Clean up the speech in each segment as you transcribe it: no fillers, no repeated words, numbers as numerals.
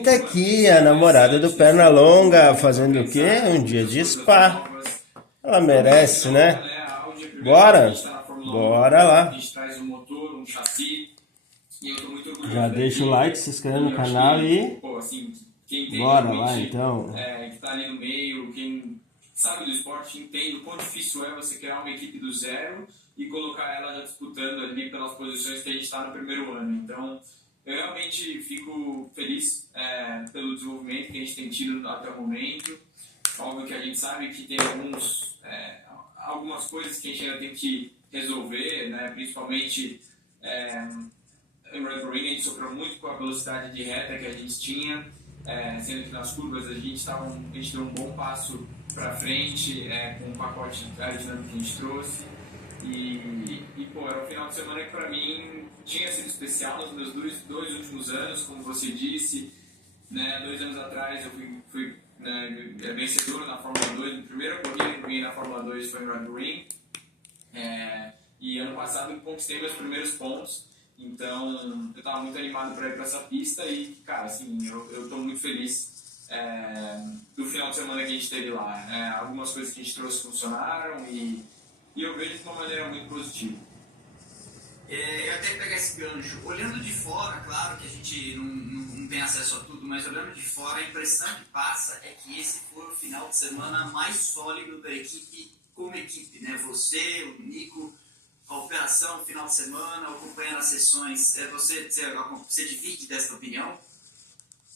Tá aqui a namorada do Pernalonga fazendo o quê? Um dia de spa. Ela merece, né? Bora? Bora lá. Já deixa o like, se inscreve no canal e bora lá então. Que tá ali no meio, quem sabe do esporte entende o quão difícil é você criar uma equipe do zero e colocar ela já disputando ali pelas posições que a gente está no primeiro ano. Então, eu realmente fico feliz pelo desenvolvimento que a gente tem tido até o momento. Óbvio que a gente sabe que tem algumas coisas que a gente ainda tem que resolver, né? Principalmente em Red Bull Ring a gente sofreu muito com a velocidade de reta que a gente tinha, sendo que nas curvas a gente deu um bom passo para frente com o pacote aerodinâmico que a gente trouxe. Pô, era um final de semana que para mim tinha sido especial nos meus dois últimos anos, como você disse, né? 2 anos atrás eu fui vencedor na Fórmula 2, a primeira corrida que eu ganhei na Fórmula 2 foi em Red Bull Ring, e ano passado eu conquistei meus primeiros pontos, então eu estava muito animado para ir para essa pista e, cara, assim, eu estou muito feliz do final de semana que a gente teve lá. Algumas coisas que a gente trouxe funcionaram e eu vejo de uma maneira muito positiva. Eu até pegar esse gancho, olhando de fora, claro que a gente não tem acesso a tudo, mas olhando de fora, a impressão que passa é que esse foi o final de semana mais sólido da equipe como equipe, né? Você, o Nico, a operação, o final de semana, acompanhando as sessões, você divide dessa opinião?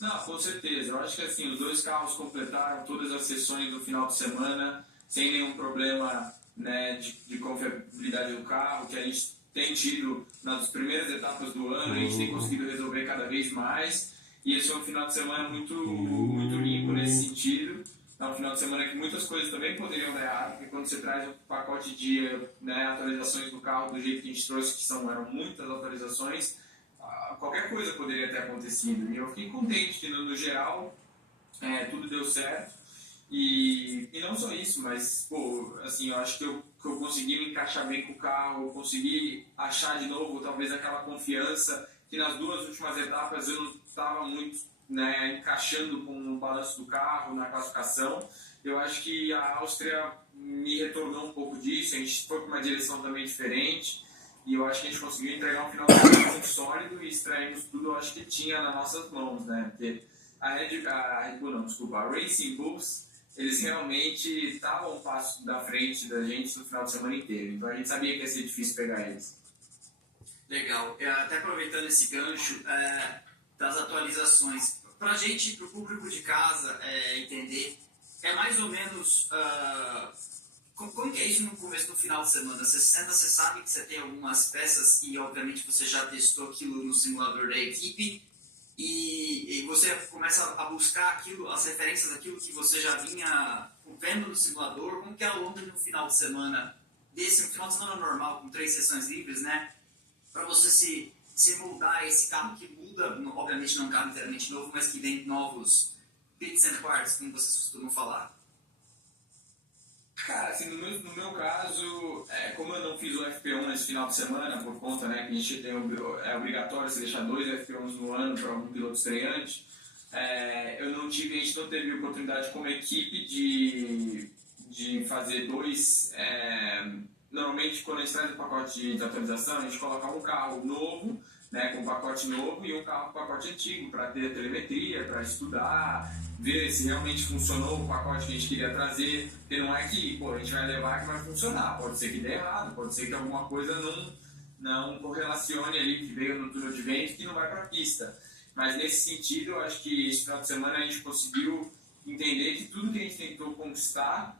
Não, com certeza. Eu acho que assim, os dois carros completaram todas as sessões do final de semana sem nenhum problema, né, de confiabilidade do carro, que a gente tem tido nas primeiras etapas do ano, a gente tem conseguido resolver cada vez mais, e esse é um final de semana muito limpo nesse sentido. É um final de semana que muitas coisas também poderiam dar errado, porque quando você traz um pacote de atualizações do carro do jeito que a gente trouxe, que eram muitas atualizações, qualquer coisa poderia ter acontecido. E eu fiquei contente que, no geral, tudo deu certo. E não só isso, mas, pô, assim, eu acho que eu consegui me encaixar bem com o carro, eu consegui achar de novo, talvez, aquela confiança que nas duas últimas etapas eu não estava muito encaixando com o balanço do carro, na classificação. Eu acho que a Áustria me retornou um pouco disso, a gente foi para uma direção também diferente, e eu acho que a gente conseguiu entregar um final de semana muito sólido e extraímos tudo, eu acho que tinha nas nossas mãos, né? Porque a Racing Bulls, eles realmente estavam um passo da frente da gente no final de semana inteiro, então a gente sabia que ia ser difícil pegar eles. Legal, até aproveitando esse gancho das atualizações, para a gente, para o público de casa entender, é mais ou menos como que é isso no começo do final de semana? Você sabe que você tem algumas peças e obviamente você já testou aquilo no simulador da equipe e você começa a buscar aquilo, as referências daquilo que você já vinha vendo no simulador. Como que é ao longo do final de semana, desse final de semana normal, com 3 sessões livres, né? Para você se moldar a esse carro que muda, obviamente não é um carro inteiramente novo, mas que vem novos bits and parts, como vocês costumam falar. Cara, assim, no meu caso, como eu não fiz o FP1 nesse final de semana, por conta, né, que a gente tem é obrigatório você deixar 2 FP1s no ano para algum piloto estreante, a gente não teve oportunidade como equipe de fazer 2. Normalmente, quando a gente traz o pacote de atualização, a gente coloca um carro novo, né, com um pacote novo, e um carro com pacote antigo, para ter a telemetria, para estudar, ver se realmente funcionou o pacote que a gente queria trazer, porque não é que a gente vai levar que vai funcionar, pode ser que dê errado, pode ser que alguma coisa não correlacione ali, que veio no túnel de vento, que não vai para a pista. Mas nesse sentido, eu acho que esse final de semana a gente conseguiu entender que tudo que a gente tentou conquistar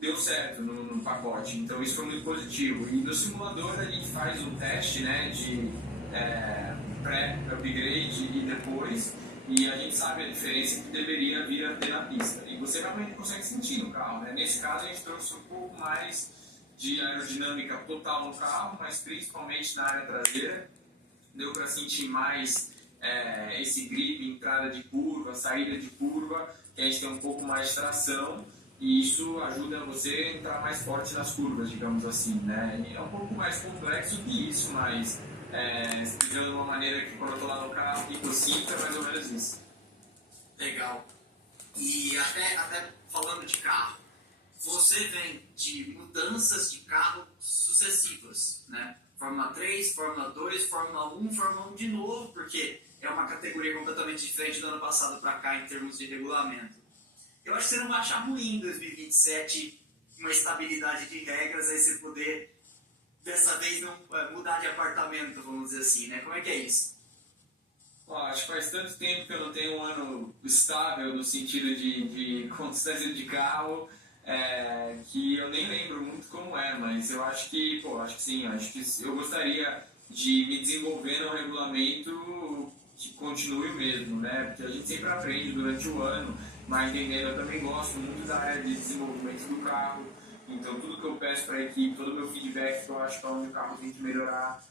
deu certo no pacote, então isso foi muito positivo. E no simulador a gente faz um teste, né, de pré-upgrade e depois, e a gente sabe a diferença que deveria vir a ter na pista. E você realmente consegue sentir no carro, né? Nesse caso a gente trouxe um pouco mais de aerodinâmica total no carro, mas principalmente na área traseira. Deu para sentir mais esse grip, entrada de curva, saída de curva, que a gente tem um pouco mais de tração, e isso ajuda você a entrar mais forte nas curvas, digamos assim, né? E é um pouco mais complexo que isso, mas de uma maneira que quando eu estou lá no carro, o que eu sinto é mais ou menos isso. Legal. E até falando de carro, você vem de mudanças de carro sucessivas, né? Fórmula 3, Fórmula 2, Fórmula 1, Fórmula 1 de novo, porque é uma categoria completamente diferente do ano passado para cá em termos de regulamento. Eu acho que você não vai achar ruim em 2027 uma estabilidade de regras, aí você poder, dessa vez, não mudar de apartamento, vamos dizer assim, né? Como é que é isso? Acho que faz tanto tempo que eu não tenho um ano estável no sentido de constância de carro, que eu nem lembro muito como é, mas eu acho que, acho que sim, acho que eu gostaria de me desenvolver num regulamento que continue o mesmo, né? Porque a gente sempre aprende durante o ano, mas entendendo, eu também gosto muito da área de desenvolvimento do carro, então tudo que eu peço para a equipe, todo o meu feedback que eu acho que é onde o carro tem que melhorar,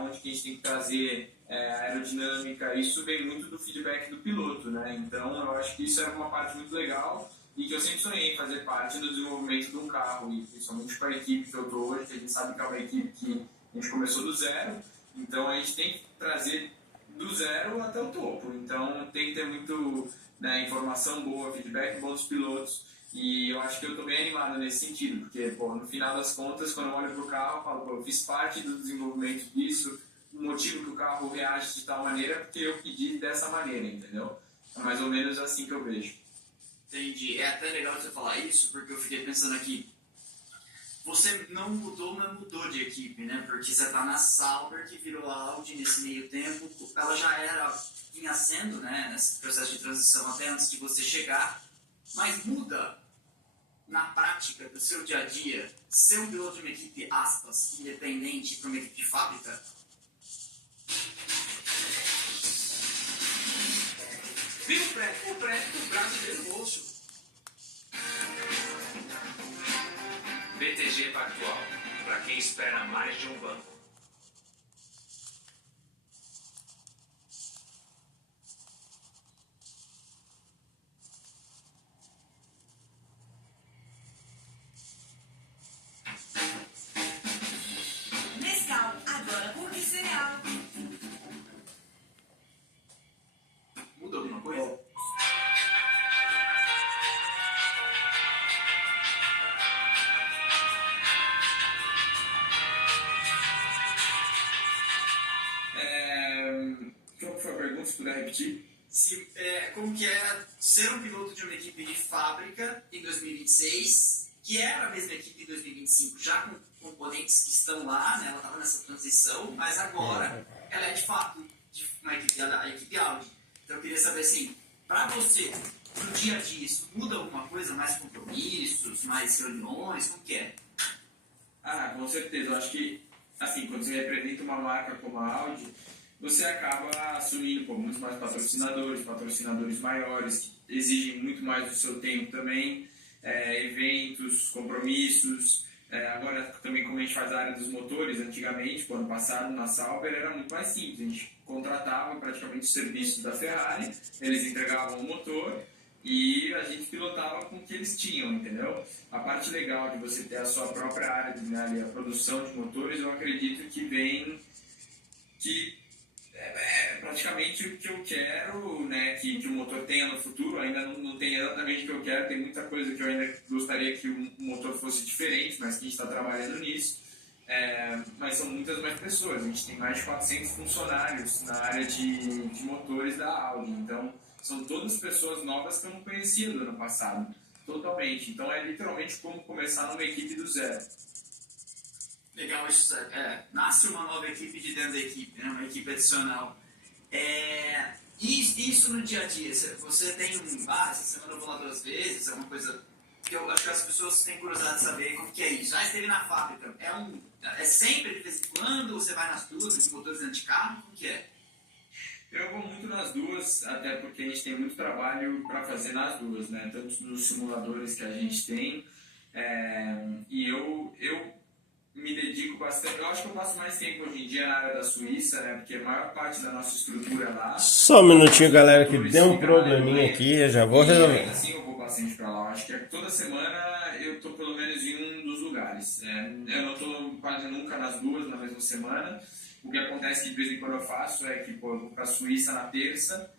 onde que a gente tem que trazer aerodinâmica, isso vem muito do feedback do piloto, né? Então eu acho que isso é uma parte muito legal e que eu sempre sonhei em fazer parte do desenvolvimento de um carro, e principalmente para a equipe que eu estou hoje, que a gente sabe que é uma equipe que a gente começou do zero, então a gente tem que trazer do zero até o topo, então tem que ter muito, né, informação boa, feedback bom dos pilotos, e eu acho que eu estou bem animado nesse sentido, porque no final das contas, quando eu olho para o carro, eu falo, eu fiz parte do desenvolvimento disso, o motivo que o carro reage de tal maneira é porque eu pedi dessa maneira, entendeu? É mais ou menos assim que eu vejo. Entendi. É até legal você falar isso, porque eu fiquei pensando aqui, você não mudou, mas mudou de equipe, né? Porque você está na Sauber, que virou a Audi nesse meio tempo, ela já vinha sendo, né, nesse processo de transição até antes de você chegar, mas muda na prática do seu dia a dia ser um piloto de uma equipe, aspas, independente para uma equipe de fábrica? Viu o prédio do brasileiro roxo. BTG Pactual, para quem espera mais de um banco. Nescau, agora por que cereal? Muda alguma coisa? Qual foi a pergunta, se puder repetir? Como que era ser um piloto de uma equipe de fábrica em 2026, que era a mesma equipe em 2025, já com componentes que estão lá, né? Ela estava nessa transição, mas agora ela é de fato uma equipe, a equipe Audi. Então eu queria saber assim, para você, no dia a dia, isso muda alguma coisa? Mais compromissos, mais reuniões, como que é? Com certeza. Eu acho que, assim, quando você representa uma marca como a Audi, você acaba assumindo muitos mais patrocinadores maiores, que exigem muito mais do seu tempo também, eventos, compromissos. Agora, também como a gente faz a área dos motores, antigamente, ano passado, na Sauber, era muito mais simples. A gente contratava praticamente os serviços da Ferrari, eles entregavam o motor e a gente pilotava com o que eles tinham, entendeu? A parte legal de você ter a sua própria área, né, a produção de motores, eu acredito que vem que praticamente o que eu quero, né, que o motor tenha no futuro. Ainda não tem exatamente o que eu quero, tem muita coisa que eu ainda gostaria que o motor fosse diferente, mas que a gente está trabalhando nisso. Mas são muitas mais pessoas, a gente tem mais de 400 funcionários na área de motores da Audi, então são todas pessoas novas que eu não conhecia do ano passado, totalmente. Então é literalmente como começar numa equipe do zero. Legal, isso nasce uma nova equipe de dentro da equipe, né? Uma equipe adicional. E isso no dia a dia, você tem essa semana eu vou lá 2 vezes, é uma coisa que eu acho que as pessoas têm curiosidade de saber como que é isso. Esteve na fábrica, é sempre de vez em quando, você vai nas duas, nesses motores dentro de carro, como que é? Eu vou muito nas duas, até porque a gente tem muito trabalho para fazer nas duas, né? Tanto nos simuladores que a gente tem, e eu me dedico bastante. Eu acho que eu passo mais tempo hoje em dia na área da Suíça, né? Porque a maior parte da nossa estrutura é lá. Só um minutinho, galera, que deu um probleminha aqui, eu já vou resolver. Ainda assim eu vou bastante para lá. Eu acho que toda semana eu tô pelo menos em um dos lugares. Eu não tô quase nunca nas duas na mesma semana. O que acontece que de vez em quando eu faço é que eu vou para a Suíça na terça,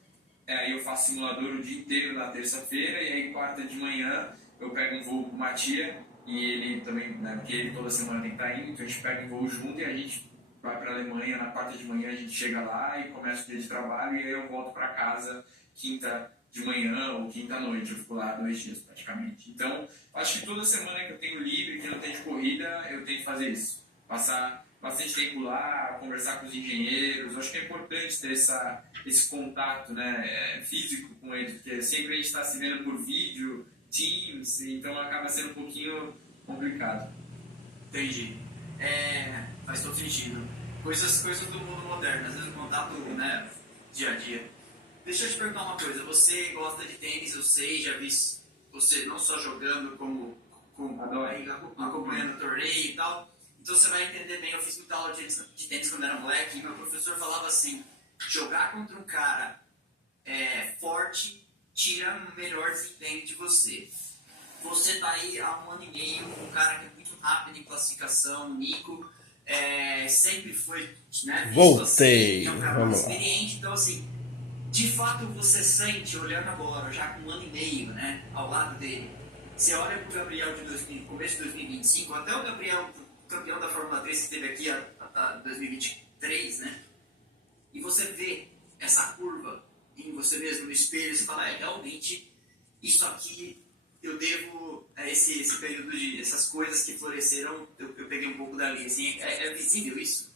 aí eu faço simulador o dia inteiro na terça-feira, e aí quarta de manhã eu pego um voo com o Matia, e ele também, né, porque ele toda semana tem que estar indo, então a gente pega um voo junto e a gente vai para a Alemanha, na quarta de manhã a gente chega lá e começa o dia de trabalho, e aí eu volto para casa quinta de manhã ou quinta à noite, eu fico lá 2 dias praticamente. Então, acho que toda semana que eu tenho livre, que não tem de corrida, eu tento fazer isso. Passar bastante tempo lá, conversar com os engenheiros. Acho que é importante ter esse contato, né, físico com eles, porque sempre a gente está se vendo por vídeo, Teams, então acaba sendo um pouquinho complicado. Entendi. Faz todo sentido. Coisas do mundo moderno, às vezes o contato, né, dia a dia. Deixa eu te perguntar uma coisa, você gosta de tênis, eu sei, já vi você não só jogando, como acompanhando o torneio e tal, então você vai entender bem, eu fiz muita aula de tênis quando era moleque, e meu professor falava assim, jogar contra um cara forte tira o melhor desempenho de você. Você tá aí há 1 ano e meio, um cara que é muito rápido em classificação, Nico, sempre foi, né, Voltei, assim, é um cara vamos mais lá. experiente, então assim, de fato você sente, olhando agora, já com 1 ano e meio, né, ao lado dele, você olha pro Gabriel de começo de 2025, até o Gabriel, campeão da Fórmula 3, que esteve aqui a 2023, né, e você vê essa curva em você mesmo no espelho, você fala, realmente, isso aqui eu devo a esse período de, essas coisas que floresceram, eu peguei um pouco dali, assim, é visível isso?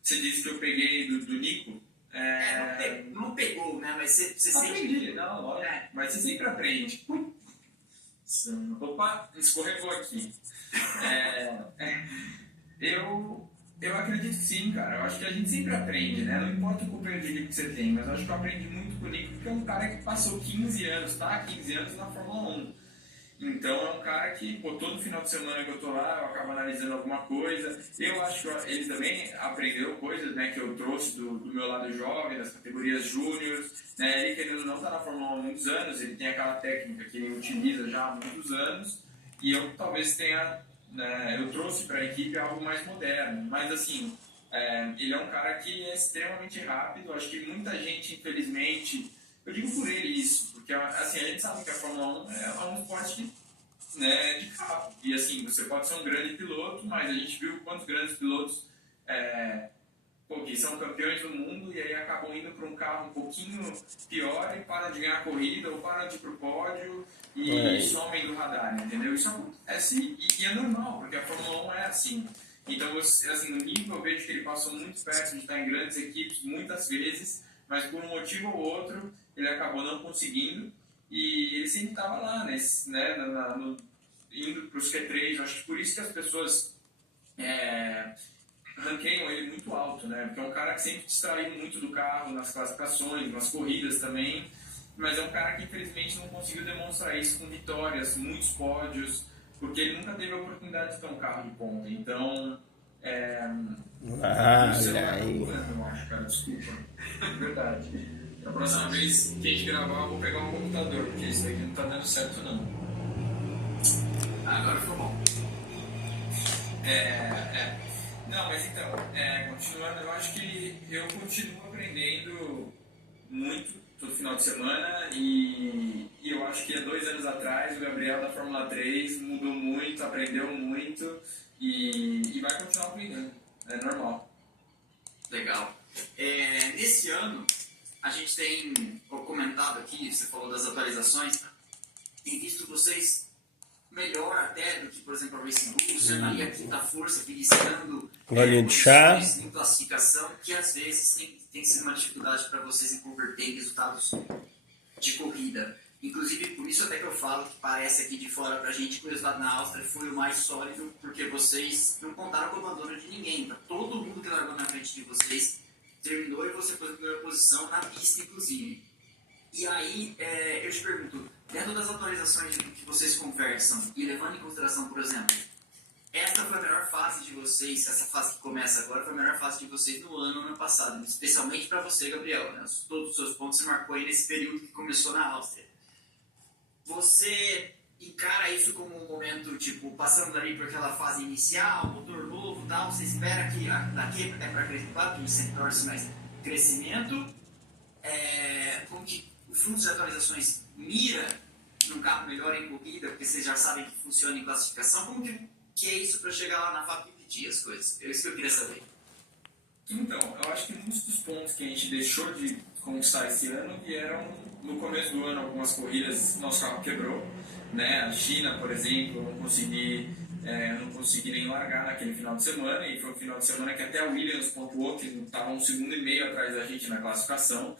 Você disse que eu peguei do Nico? Não pegou, né? Mas você Aprendi, sente. não, lógico. Mas você sempre aprende. Opa, escorregou aqui. Eu acredito que sim, cara. Eu acho que a gente sempre aprende, né? Não importa o companheiro de equipe que você tem, mas eu acho que eu aprendi muito com o Nico, porque é um cara que passou 15 anos, tá? 15 anos na Fórmula 1. Então é um cara que, todo final de semana que eu tô lá, eu acabo analisando alguma coisa. Eu acho que ele também aprendeu coisas, né, que eu trouxe do meu lado jovem, das categorias júnior. Né? Ele, querendo ou não, tá na Fórmula 1 há muitos anos, ele tem aquela técnica que ele utiliza já há muitos anos. E eu talvez tenha, né, eu trouxe para a equipe algo mais moderno. Mas assim, ele é um cara que é extremamente rápido. Acho que muita gente, infelizmente, eu digo por ele isso, porque assim, a gente sabe que a Fórmula 1 é um esporte, né, de carro. E assim, você pode ser um grande piloto, mas a gente viu quantos grandes pilotos que são campeões do mundo e aí acabam indo para um carro um pouquinho pior e param de ganhar a corrida ou param de ir para o pódio e somem do radar, entendeu? Isso acontece e é normal, porque a Fórmula 1 é assim. Então, assim, no nível eu vejo que ele passou muito perto de estar em grandes equipes muitas vezes, mas por um motivo ou outro ele acabou não conseguindo e ele sempre estava lá, né, indo para os Q3. Acho que por isso que as pessoas ranqueiam ele muito alto, né? Porque é um cara que sempre distraiu muito do carro nas classificações, nas corridas também, mas é um cara que infelizmente não conseguiu demonstrar isso com vitórias, muitos pódios, porque ele nunca teve a oportunidade de ter um carro de ponta. Então, Olha aí. Eu acho, cara, desculpa. É verdade. Da próxima vez que a gente gravar, eu vou pegar um computador, porque isso aqui não tá dando certo, não. Agora ficou bom. Não, mas então, continuando, eu acho que eu continuo aprendendo muito todo final de semana e eu acho que há 2 anos atrás o Gabriel da Fórmula 3 mudou muito, aprendeu muito e vai continuar aprendendo, é normal. Legal. Nesse ano, a gente tem comentado aqui, você falou das atualizações, tem visto vocês melhor até do que, por exemplo, a Racing Bull, você ali a quinta força, beliscando Golinho de chá. em classificação, que às vezes tem sido uma dificuldade para vocês em converter em resultados de corrida. Inclusive, por isso até que eu falo que parece aqui de fora pra gente que o resultado na Áustria foi o mais sólido, porque vocês não contaram com o abandono de ninguém. Tá? Todo mundo que largou na frente de vocês terminou e você foi na primeira posição, na pista inclusive. E aí, eu te pergunto, dentro das atualizações que vocês conversam e levando em consideração, por exemplo, essa foi a melhor fase de vocês, essa fase que começa agora foi a melhor fase de vocês no ano passado, especialmente para você, Gabriel, né? Todos os seus pontos você marcou aí nesse período que começou na Áustria. Você encara isso como um momento, tipo, passando ali por aquela fase inicial, motor novo e tal, você espera que daqui para crescer, claro que sempre torce, mas crescimento, como que o fluxo de atualizações mira num carro melhor em corrida, porque vocês já sabem que funciona em classificação, como que é isso para chegar lá na FAP e pedir as coisas? É isso que eu queria saber. Então, eu acho que muitos dos pontos que a gente deixou de conquistar esse ano vieram no começo do ano. Algumas corridas nosso carro quebrou, né? A China, por exemplo, eu não consegui nem largar naquele final de semana, e foi um final de semana que até a Williams pontuou, que estava 1,5 segundos atrás da gente na classificação.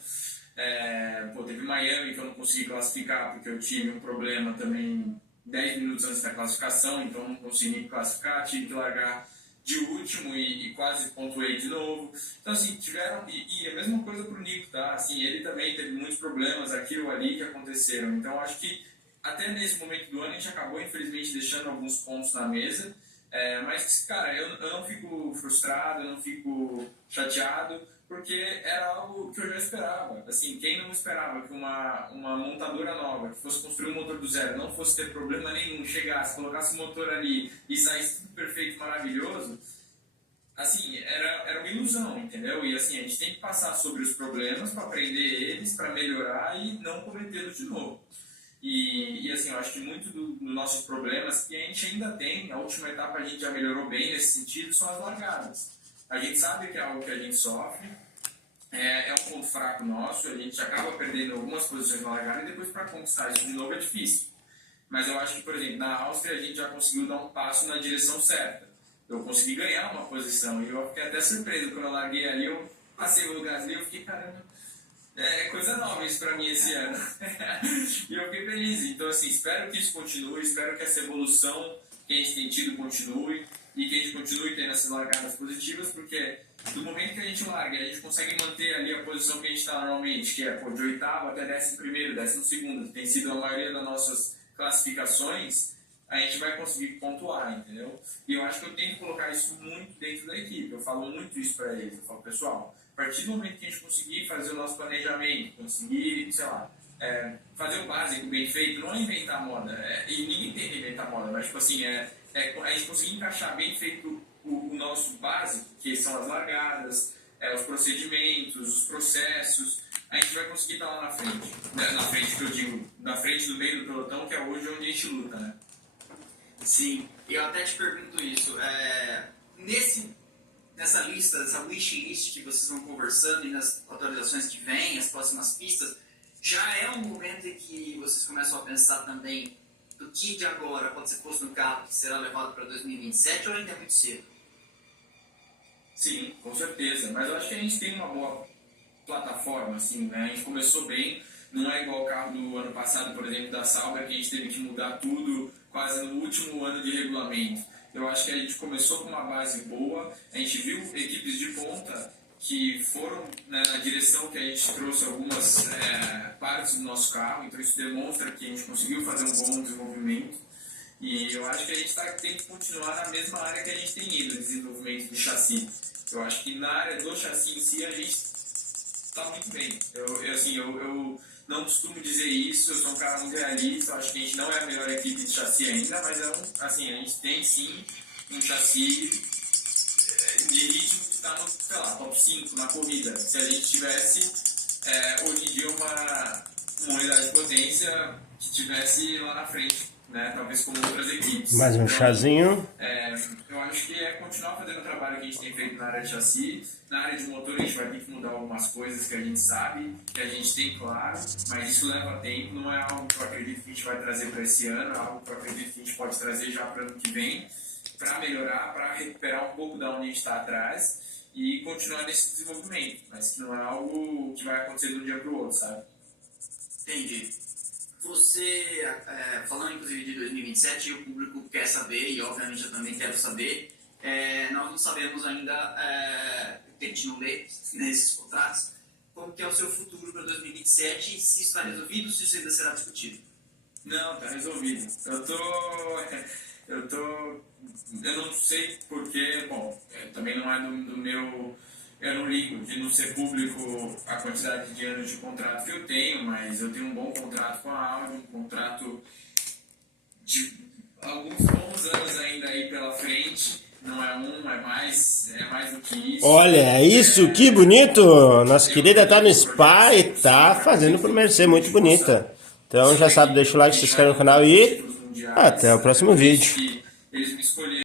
Teve Miami que eu não consegui classificar porque eu tive um problema também 10 minutos antes da classificação, então não consegui classificar, tive que largar de último e quase pontuei de novo. Então, assim, tiveram... E a mesma coisa pro Nico, tá? Assim, ele também teve muitos problemas aqui ou ali que aconteceram. Então, acho que até nesse momento do ano a gente acabou, infelizmente, deixando alguns pontos na mesa. Mas, cara, eu não fico frustrado, eu não fico chateado, porque era algo que eu já esperava. Assim, quem não esperava que uma montadora nova, que fosse construir um motor do zero, não fosse ter problema nenhum, chegasse, colocasse o motor ali e saísse tudo perfeito, maravilhoso, assim, era uma ilusão, entendeu? E assim, a gente tem que passar sobre os problemas para aprender eles, para melhorar e não cometê-los de novo. E assim, eu acho que muito dos nossos problemas que a gente ainda tem, a última etapa a gente já melhorou bem nesse sentido, são as largadas. A gente sabe que é algo que a gente sofre, é um ponto fraco nosso, a gente acaba perdendo algumas posições na largada e depois para conquistar isso de novo é difícil. Mas eu acho que, por exemplo, na Áustria a gente já conseguiu dar um passo na direção certa. Eu consegui ganhar uma posição e eu fiquei até surpreso quando eu larguei ali, eu passei o lugar ali, eu fiquei, caramba, é coisa nova isso pra mim esse ano. E eu fiquei feliz. Então, assim, espero que isso continue, espero que essa evolução que a gente tem tido continue e que a gente continue tendo essas largadas positivas, porque do momento que a gente larga, a gente consegue manter ali a posição que a gente está normalmente, que é de oitavo até 11º, 12º, que tem sido a maioria das nossas classificações, a gente vai conseguir pontuar, entendeu? E eu acho que eu tenho que colocar isso muito dentro da equipe, eu falo muito isso para eles, eu falo, pessoal, a partir do momento que a gente conseguir fazer o nosso planejamento, conseguir, sei lá, fazer o básico bem feito, não é inventar moda, e ninguém tem que inventar moda, mas tipo assim, a gente conseguir encaixar bem feito o nosso básico, que são as largadas, os procedimentos, os processos, a gente vai conseguir estar lá na frente. Na frente que eu digo, na frente do meio do pelotão, que é hoje onde a gente luta, né? Sim, eu até te pergunto isso. Nessa lista, essa wish list que vocês vão conversando e nas atualizações que vêm, as próximas pistas, já é um momento em que vocês começam a pensar também do que de agora pode ser posto no carro que será levado para 2027 ou ainda é muito cedo? Sim, com certeza. Mas eu acho que a gente tem uma boa plataforma, assim, né? A gente começou bem, não é igual o carro do ano passado, por exemplo, da Sauber, que a gente teve que mudar tudo quase no último ano de regulamento. Eu acho que a gente começou com uma base boa, a gente viu equipes de ponta que foram, né, na direção que a gente trouxe algumas partes do nosso carro, então isso demonstra que a gente conseguiu fazer um bom desenvolvimento. E eu acho que a gente tem que continuar na mesma área que a gente tem ido, desenvolvimento de chassi. Eu acho que na área do chassi em si a gente está muito bem. Eu não costumo dizer isso, eu sou um cara muito realista, eu acho que a gente não é a melhor equipe de chassi ainda, mas a gente tem sim um chassi de ritmo que está no, sei lá, top 5 na corrida. Se a gente tivesse hoje em dia uma unidade de potência que tivesse lá na frente, né? Talvez como outras equipes. Mais um chazinho. Eu acho que é continuar fazendo o trabalho que a gente tem feito na área de chassi. Na área de motor a gente vai ter que mudar algumas coisas que a gente sabe, que a gente tem claro, mas isso leva tempo, não é algo que eu acredito que a gente vai trazer para esse ano, é algo que eu acredito que a gente pode trazer já para o ano que vem, para melhorar, para recuperar um pouco da onde a gente está atrás e continuar nesse desenvolvimento, mas que não é algo que vai acontecer de um dia para o outro, sabe? Entendi. Você, falando inclusive de 2027, o público quer saber, e obviamente eu também quero saber, nós não sabemos ainda, porque a gente não lê nesses contratos, como que é o seu futuro para 2027, se isso está resolvido ou se isso ainda será discutido? Não, está resolvido. Eu não sei porque, bom, também não é do meu... Eu não ligo de não ser público a quantidade de anos de contrato que eu tenho, mas eu tenho um bom contrato com a Audi, um contrato de alguns bons anos ainda aí pela frente, Não é um, é mais do que isso. Olha, isso, que bonito! Nossa querida tá no spa e tá fazendo por merecer, muito bonita. Então já sabe, deixa o like, se inscreve no canal e até o próximo vídeo. Eles me escolheram.